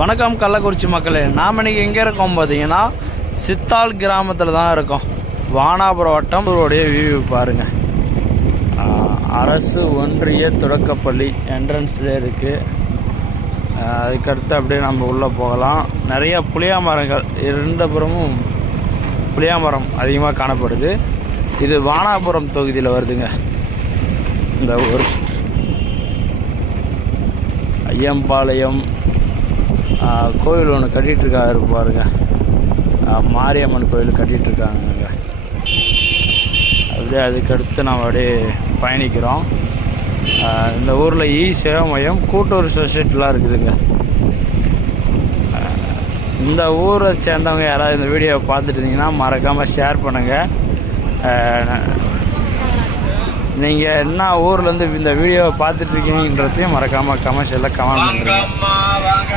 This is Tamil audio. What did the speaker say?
வணக்கம் கள்ளக்குறிச்சி மக்களே நாம் இன்னைக்கு எங்கே இருக்கோம் பார்த்தீங்கன்னா சித்தால் கிராமத்தில் தான் இருக்கோம். வானாபுரம் வட்டம் உடைய வியூ பாருங்கள் அரசு ஒன்றிய தொடக்கப்பள்ளி என்ட்ரன்ஸ்லேயே இருக்குது அதுக்கடுத்து அப்படியே நம்ம உள்ளே போகலாம். நிறைய புளியா மரங்கள் இரண்டு புறமும் புளியா மரம் அதிகமாக காணப்படுது. இது வானாபுரம் தொகுதியில் வருதுங்க. இந்த ஊர். ஐயம்பாளையம் கோயில் கோவில் ஒன்று கட்டிட்டு இருக்காரு பாருங்க மாரியம்மன் கோயில் கட்டிகிட்ருக்காங்க அப்படியே அதுக்கடுத்து நம்ம அப்படியே பயணிக்கிறோம். இந்த ஊரில் இ சேவை மையம் கூட்டுறவு சொசைட்டிலாம் இருக்குதுங்க. இந்த ஊரை சேர்ந்தவங்க யாராவது இந்த வீடியோவை பார்த்துட்டு இருந்தீங்கன்னா மறக்காமல் ஷேர் பண்ணுங்கள் நீங்கள் என்ன ஊர்லேருந்து இந்த வீடியோவை பார்த்துட்டு இருக்கீங்கன்றதையும் மறக்காமல் எல்லாம் கமெண்ட் பண்ணுறீங்க